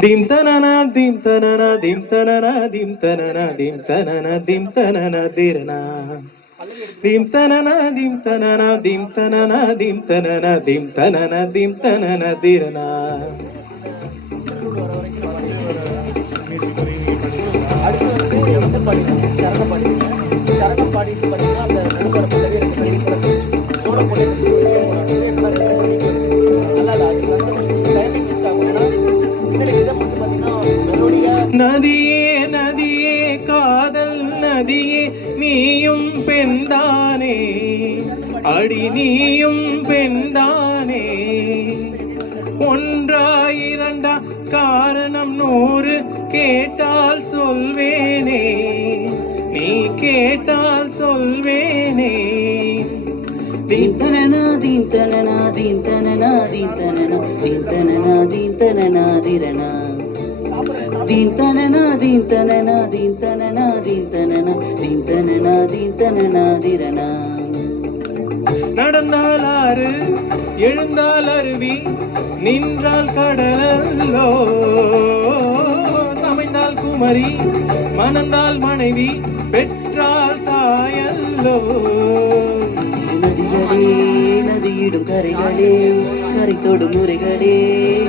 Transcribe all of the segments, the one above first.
dim tanana dim tanana dim tanana dim tanana dim tanana dim tanana dirana dim tanana dim tanana dim tanana dim tanana dim tanana dim tanana dirana. சரணம் பாடிட்டு பார்த்தீங்கன்னா அந்த நடுவர பல்லவி எனக்கு சோழ போட்டு நல்லா timing miss ஆகும். ஏன்னா பின்னாடி இதை வந்து பார்த்தீங்கன்னா மெலோடியா நதியே நதியே காதல் நதியே நீயும் பெண்தானே அடி நீயும் பெண்தானே ஒன்றா இரண்டா காரணம் 100 கேட்டால் சொல்வேனே நீ கேட்டால் சொல்வேனே. தீன் தனனா தீன் தனனா தீன் தனனா தீன் தனனா தீன் தனனா தீன் தனனா திரனா தீன் தனனா தீன் தனனா தீன் தனனா தீன் தனனா தீன் தனனா தீன் தனனா திரனா. நடந்தால் ஆறு எழுந்தால் அருவி நின்றால் கடலல்லோ சமைந்தால் குமரி மணந்தால் மனைவி பெற்றால் தாயல்லோ. நதிகளே நதியிடும் கரைகளே கரை தொடும் நுரைகளே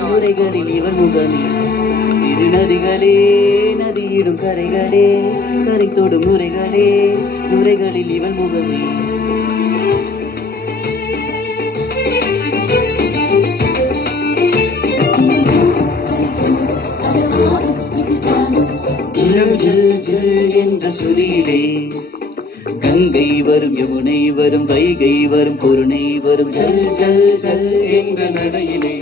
நுரைகளில் இவன் முகமே. சிறு நதிகளே நதியிடும் கரைகளே கரை தொடும் நுரைகளே நுரைகளில் இவன் முகமே. ஜில் ஜில் ஜில் என்ற சுதியிலே கங்கை வரும் யமுனை வரும் வைகை வரும் பொருணை வரும் ஜல் ஜல் ஜல் என்ற நடையிலே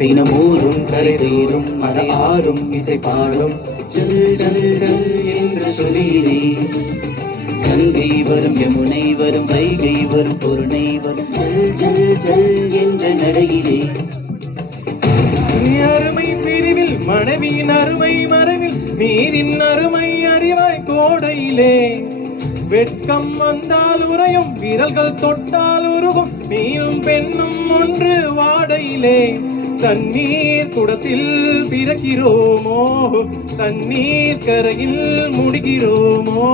தினமூரும் கரை தீரும் அதை ஆறும் இசை பாடும் ஜல் ஜல் ஜல் என்ற சுதியிலே கங்கை வரும் யமுனை வரும் வைகை வரும் பொருணை வரும் ஜல் ஜல் ஜல் என்ற நடையிலே. அருமை பிரிவில் மனைவியின் அருமை மறைவில் நீரின் அருமை அறிவாய் கோடையிலே வெட்கம் வந்தால் உறையும் விரல்கள் தொட்டால் உருகும் நீயும் பெண்ணும் ஒன்று வாடையிலே. தண்ணீர் குடத்தில் பிறக்கிறோமோ தண்ணீர் கரையில் முடிகிறோமோ.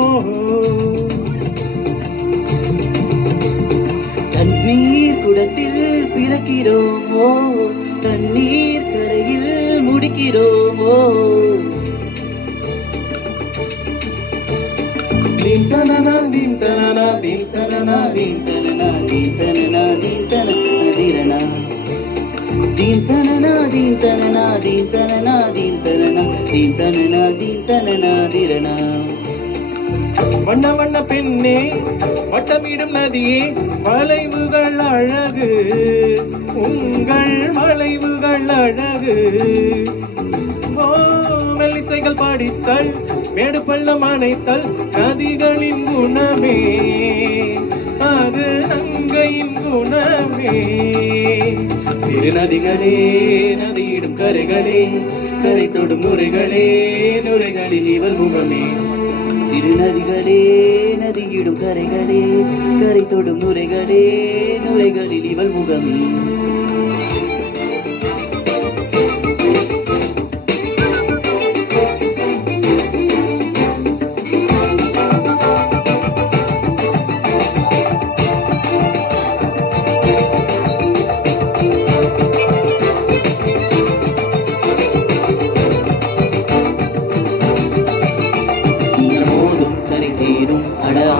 தண்ணீர் குடத்தில் பிறக்கிறோமோ தண்ணீர் கரையில் முடிக்கிறோமோ. தீம் தனனா தீம் தனனா தீம் தனனா தீன் தனனா தீன் தனனா தீன் தனனா திரனா தீன் தனனா தீன் தனனா தீன் தனனா தீன் தனனா தீன் தனனா தீன் தனனா திரனா. வண்ண வண்ண பெண்ணே வட்டமிடும் நதியே வளைவுகள் அழகு உங்கள் வளைவுகள் அழகு. மெல்லிசைகள் பாடித்தல் மேடு பள்ளம் அணைத்தல் நதிகளின் குணமே அது நங்கையின் குணமே. சிறு நதிகளே நதியிடும் கரைகளே கரை தொடும் நுரைகளே நுரைகளில் இவர் முகமே. சிறு நதிகளே நதியிடும் கரைகளே கரை தொடும் நுரைகளே நுரைகளில் இவள் முகமே.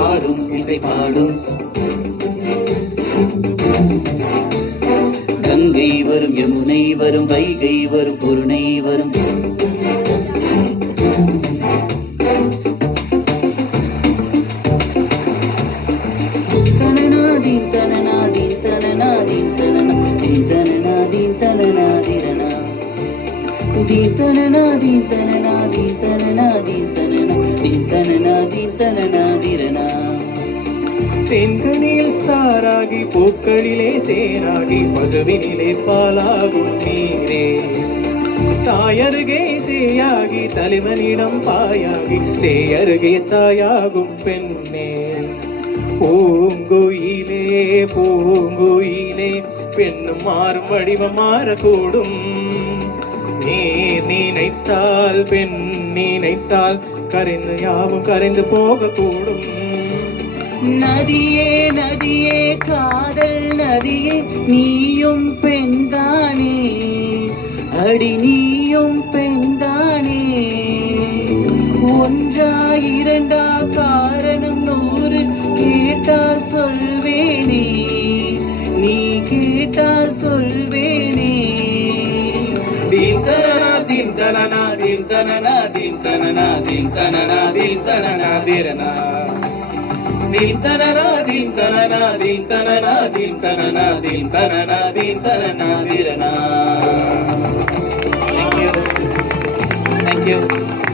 ஆடும் இசை பாடும் கங்கை வரும் யமுனை வரும் வைகை வரும் பொருணை வரும் தனநாதீன் தனநாதீன் தனநாதீன் தனநாதீன் தனநாதீன் தனநாதிரணா தீன் தனநாதீன் தனநாதீன் தனநாதீன் தனநாதீன் தனநாதீன் தனநாதிரணா. தென்கனியில் சாராகி பூக்களிலே தேனாகி பசுவினிலே பாலாகும் நீரே தாயருகே சேயாகி தலைவனிடம் பாயாகி சேயருகே தாயாகும் பெண்ணே பூங்குயிலே பூங்குயிலே பெண்ணும் மாறும் வடிவம் மாறக்கூடும் நீர் நினைத்தால் பெண் நினைத்தால் கரைந்து யாவும் கரைந்து போகக்கூடும் நதியே நதியே காதல் நதியே நீயும் பெண்தானே அடி நீயும் பெண்தானே ஒன்றா இரண்டா காரணம் 100 கேட்டால் சொல்வேனே நீ கேட்டால் சொல்வேனே தீம் தனனா தீம் தனனா தீம் தனனா தீம் தனனா தீம் தனனா தீம் தனனா திரனா தீம் தனனா தீம் தனனா தீம் தனனா தீம் தனனா தீம் தனனா தீம் தனனா திரனா. Thank you.